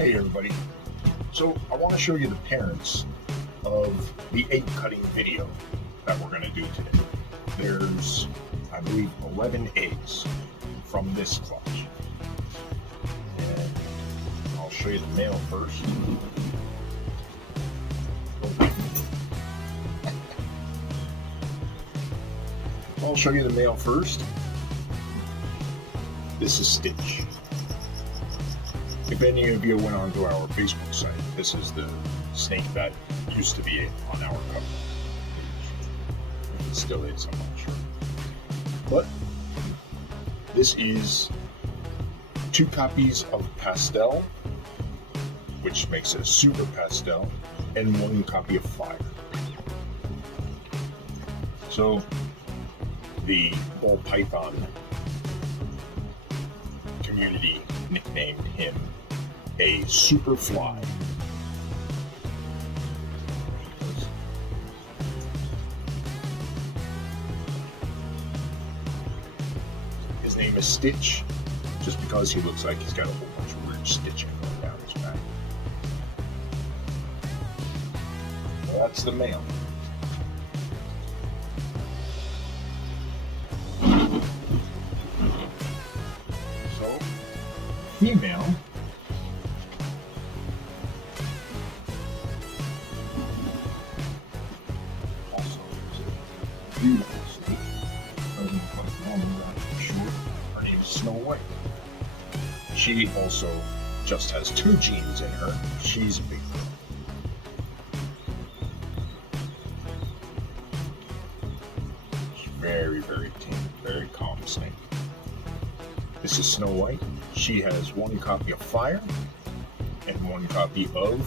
Hey everybody, so I want to show you the parents of the egg cutting video that we're going to do today. There's, I believe, 11 eggs from this clutch. And I'll show you the male first. I'll show you the male first. This is Stitch. If any of you went onto our Facebook site, this is the snake that used to be on our cover. If it still is, I'm not sure. But this is 2 copies of Pastel, which makes it a super pastel, and 1 copy of Fire. So the ball python community nicknamed him a super fly. His name is Stitch, just because he looks like he's got a whole bunch of weird stitching going down his back. Well, that's the male. So, female beautiful snake. Doesn't quite long, that's for sure. Her name is SnowWhite. She also just has 2 genes in her. She's a big girl. She's very, very tame, very calm snake. This is SnowWhite. She has 1 copy of Fire and 1 copy of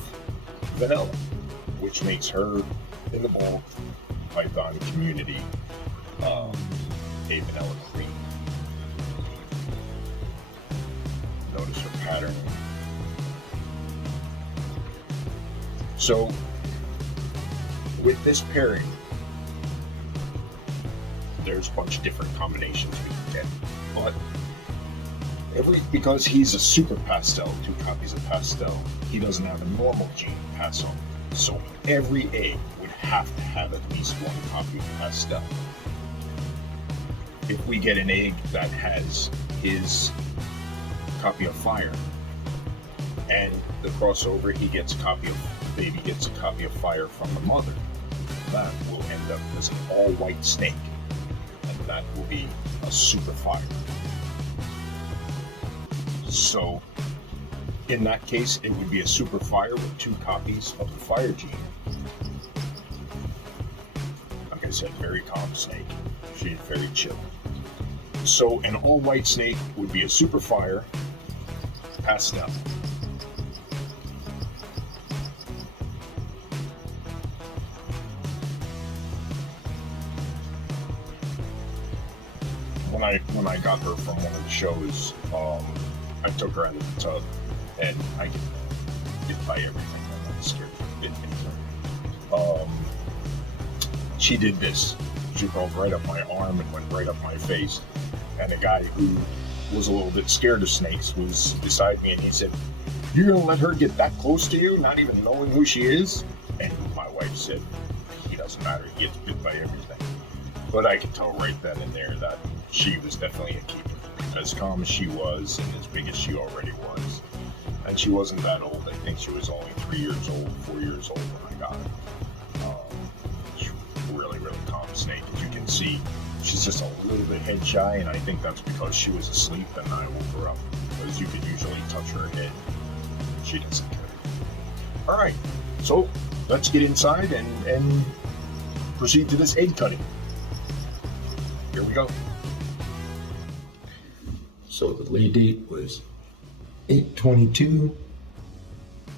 Vanilla, which makes her in the ball python community a vanilla cream. Notice her pattern. So with this pairing, there's a bunch of different combinations we can get, but because he's a super pastel, 2 copies of Pastel, he doesn't have a normal gene pass on. So every egg would have to have at least 1 copy of Pastel. If we get an egg that has his copy of Fire, and the crossover, he gets a copy of, the baby gets a copy of Fire from the mother, that will end up as an all-white snake, and that will be a super Fire. So in that case, it would be a super Fire with 2 copies of the Fire gene. Like I said, very calm snake. She's very chill. So an all-white snake would be a super Fire Pastel. When I got her from one of the shows, I took her out of the tub, and I get bit by everything. I'm not scared to bit anything. She did this. She crawled right up my arm and went right up my face. And a guy who was a little bit scared of snakes was beside me, and he said, "You're gonna let her get that close to you, not even knowing who she is?" And my wife said, "He doesn't matter. He gets bit by everything." But I could tell right then and there that she was definitely a keeper. As calm as she was, and as big as she already was. And she wasn't that old. I think she was only 3 years old, 4 years old when I got her. She's a really, really calm snake. As you can see, she's just a little bit head shy, and I think that's because she was asleep and I woke her up. Because you could usually touch her head. She doesn't care. Alright, so let's get inside and proceed to this egg cutting. Here we go. So the lay date was 8/22,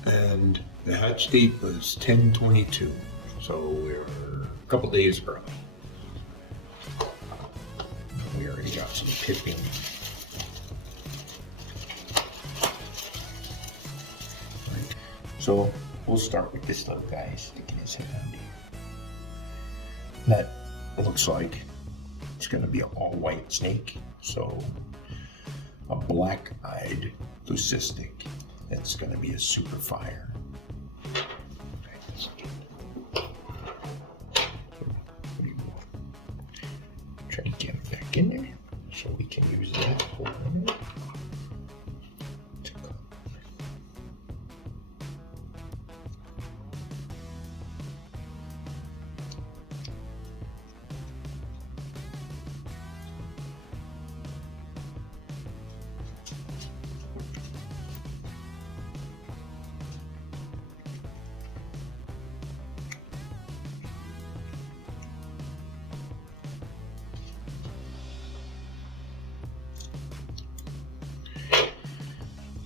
and the hatch date was 10/22. So we were a couple days early. We already got some pipping. Right. So we'll start with this little guy sticking his head under here. That looks like it's going to be an all-white snake. So a black-eyed leucistic That's gonna be a super fire. Try to get him back in there so we can use that hole in there.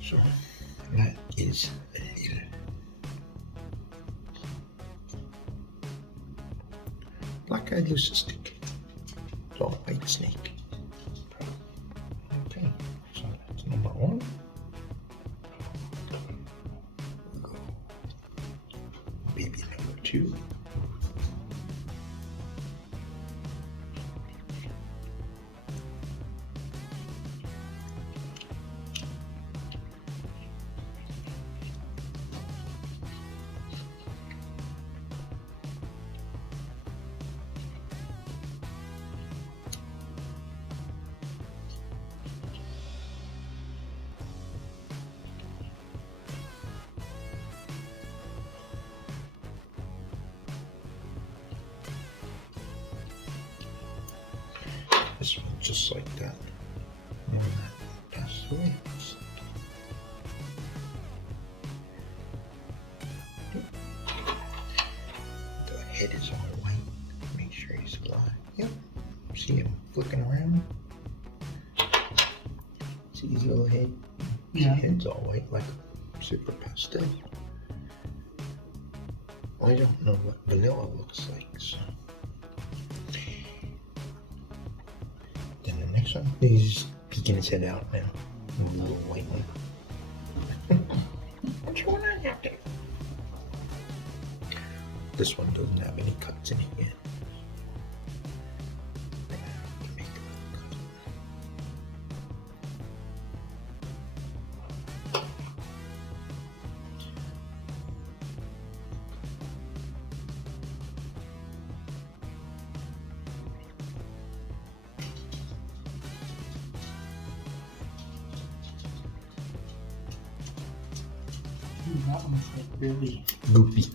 So that is a little black-eyed leucistic. It's all white snake. Okay, so that's number one. We'll go baby number two. This one just like that. More than that passed away. The head is all white. Make sure he's alive. Yep. See him flicking around. See his little head? Yeah. His head's all white like a super pastel. I don't know what vanilla looks like, so. Then the next one, he's peeking his head out now. A little white one. What's going on out there? This one doesn't have any cuts in it yet. Make a little cut. Ooh, that one's like really Goopy.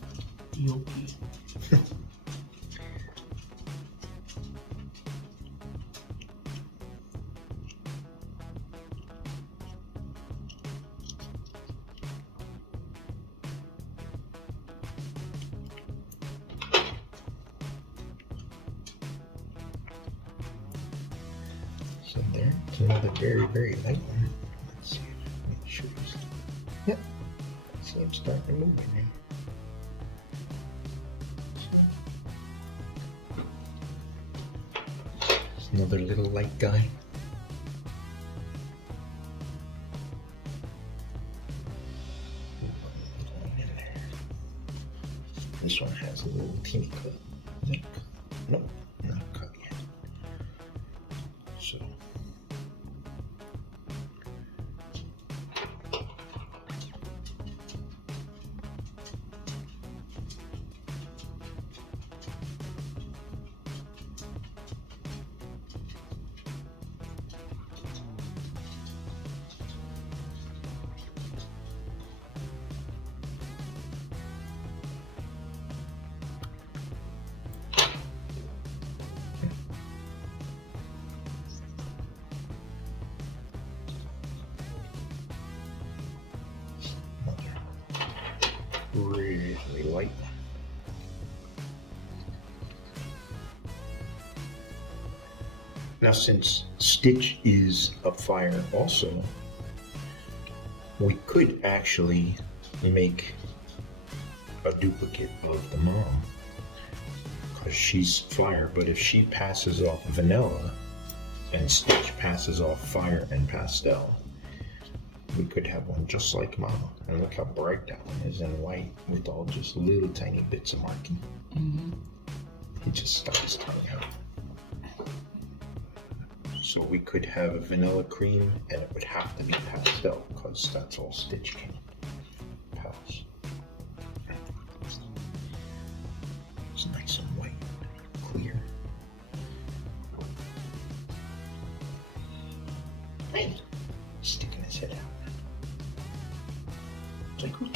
yolky. So there, it's another very, very light one. Let's see, make sure he's, yep. See him starting to move in there. It's another little light guy. This one has a little teeny cut. Is that a cut? Nope, not a cut yet. So. Really light. Now, since Stitch is a fire also, we could actually make a duplicate of the mom because she's fire, but if she passes off vanilla and Stitch passes off fire and pastel, we could have one just like Mama. And look how bright that one is in white with all just little tiny bits of marking. Mm-hmm. He just stuck his tongue out. So we could have a vanilla cream and it would have to be pastel because that's all Stitch can.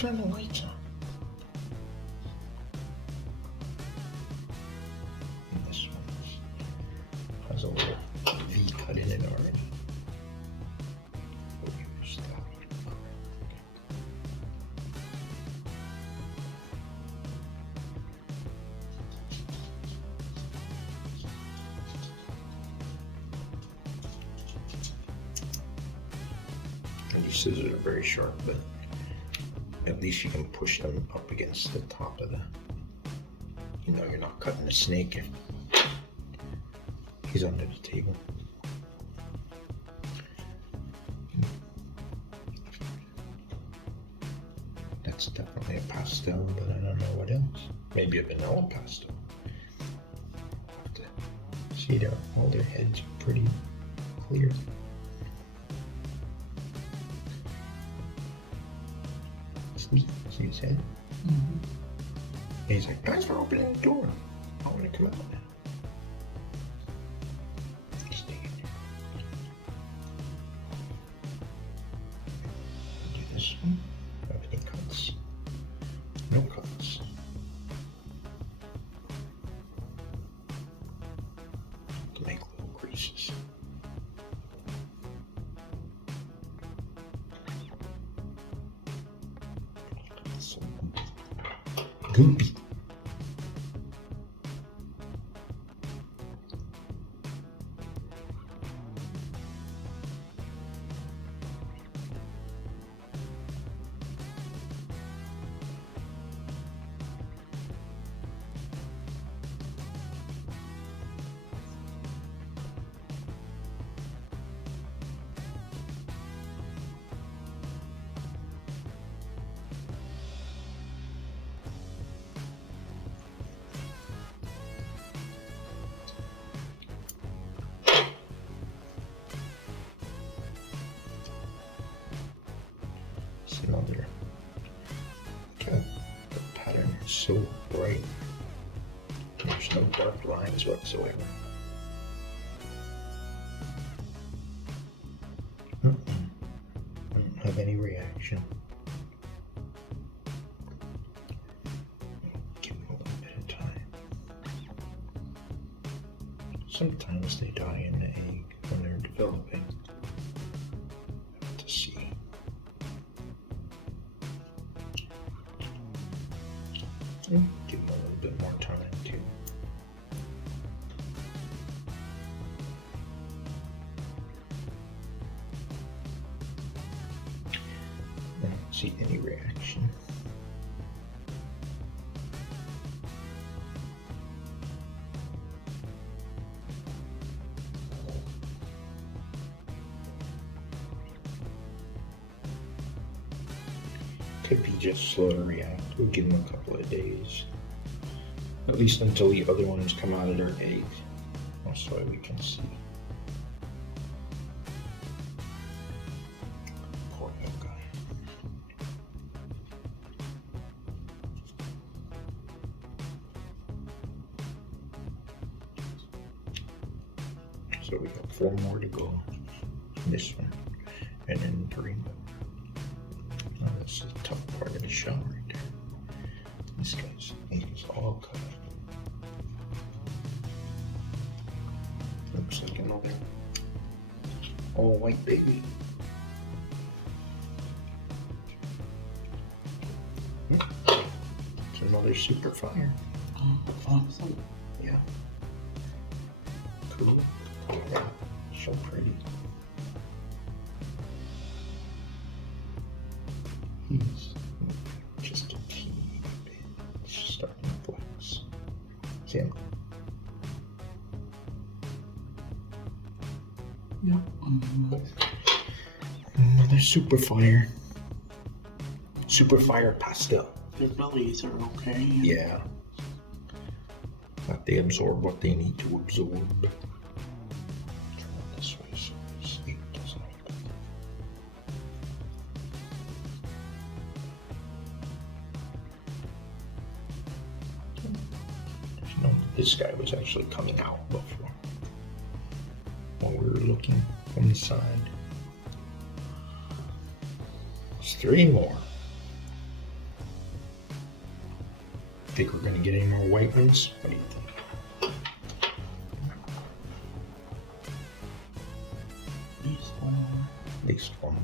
turn the lights on. And this one has a little V cut in it already. Oh, here's that. And these scissors are very sharp, but at least you can push them up against the top of the, you know, you're not cutting a snake if he's under the table. That's definitely a pastel, but I don't know what else. Maybe a vanilla pastel. See, all their heads are pretty clear. See his head? Mm-hmm. And he's like, thanks for opening the door. I want to come out now. Stay in there. Do this one. Have any cuts? No cuts. To make little creases. Goopy. Another. Okay. The pattern is so bright. There's no dark lines whatsoever. I don't have any reaction. Give them a little bit of time. Sometimes they die in the egg when they're developing. To see. Give them a little bit more time too. I don't see any reaction. Could be just slow to react. We'll give them a couple of days. At least until the other ones come out of their egg. So we can see. Poor little guy. So we got 4 more to go. This one. And then 3 more. Oh, that's the tough part of the shell right there. This guy's he's all cut. Looks like another all white baby. It's another super fire. Oh, awesome. Yeah. Cool. Yeah. So pretty. He's just a teeny bit. It's just starting to flex. See him? Yep. Another super fire. Super fire pastel. Their bellies are okay. Yeah. But they absorb what they need to absorb. Turn it this way so sleep doesn't happen. No, this guy was actually coming out before. While we were looking from the side. There's 3 more. Think we're gonna get any more white ones? What do you think? At least one more. At least one more.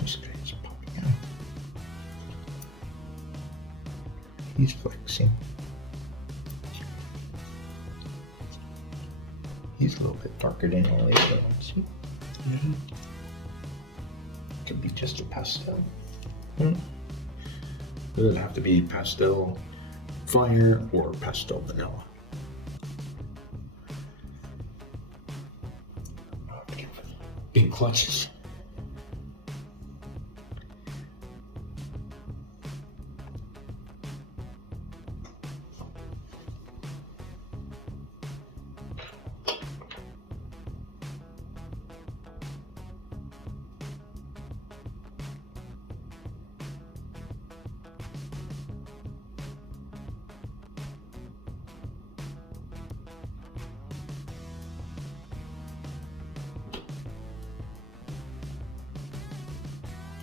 This guy's popping out. He's flexing. He's a little bit darker than all the other ones. See? Yeah. Could be just a pastel. It would have to be pastel fire or pastel vanilla. Big clutches.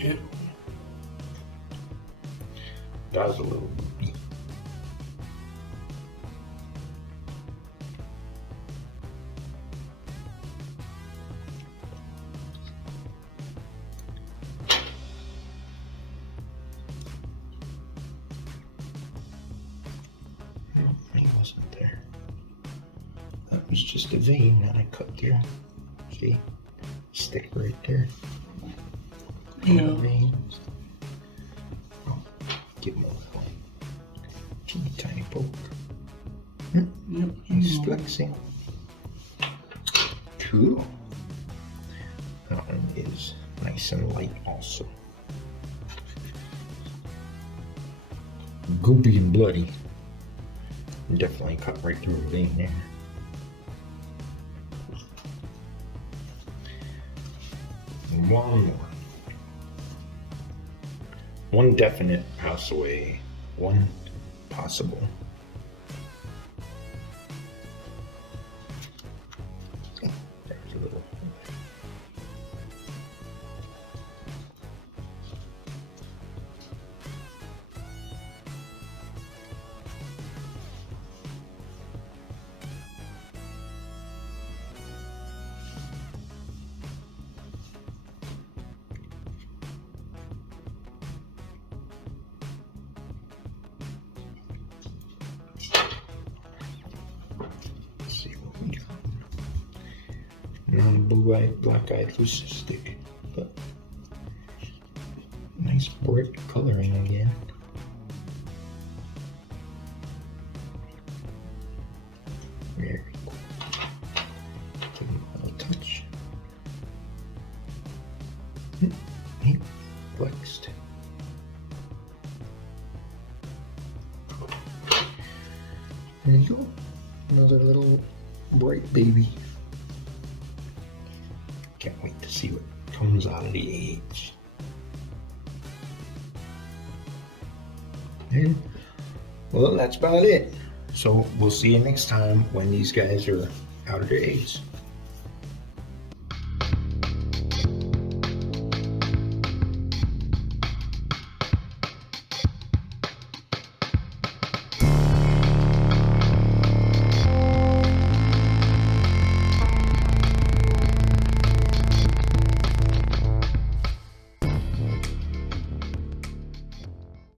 Yeah. That was a little loopy. No, he wasn't there. That was just a vein that I cut there. See? Stick right there. Yeah. Veins. Oh, give him a little teeny tiny poke. Yep. He's no. flexing. Cool. That one is nice and light also. Goopy and bloody. Definitely cut right through a vein there. One more. One definite pass away. One possible. There's a little. Let's see what we got. Not a blue-eyed, black-eyed leucistic, but nice bright coloring again. Very cool. Give him a little touch. He flexed. There you go. Another little bright baby. Can't wait to see what comes out of the eggs. And, well, that's about it. So we'll see you next time when these guys are out of their eggs.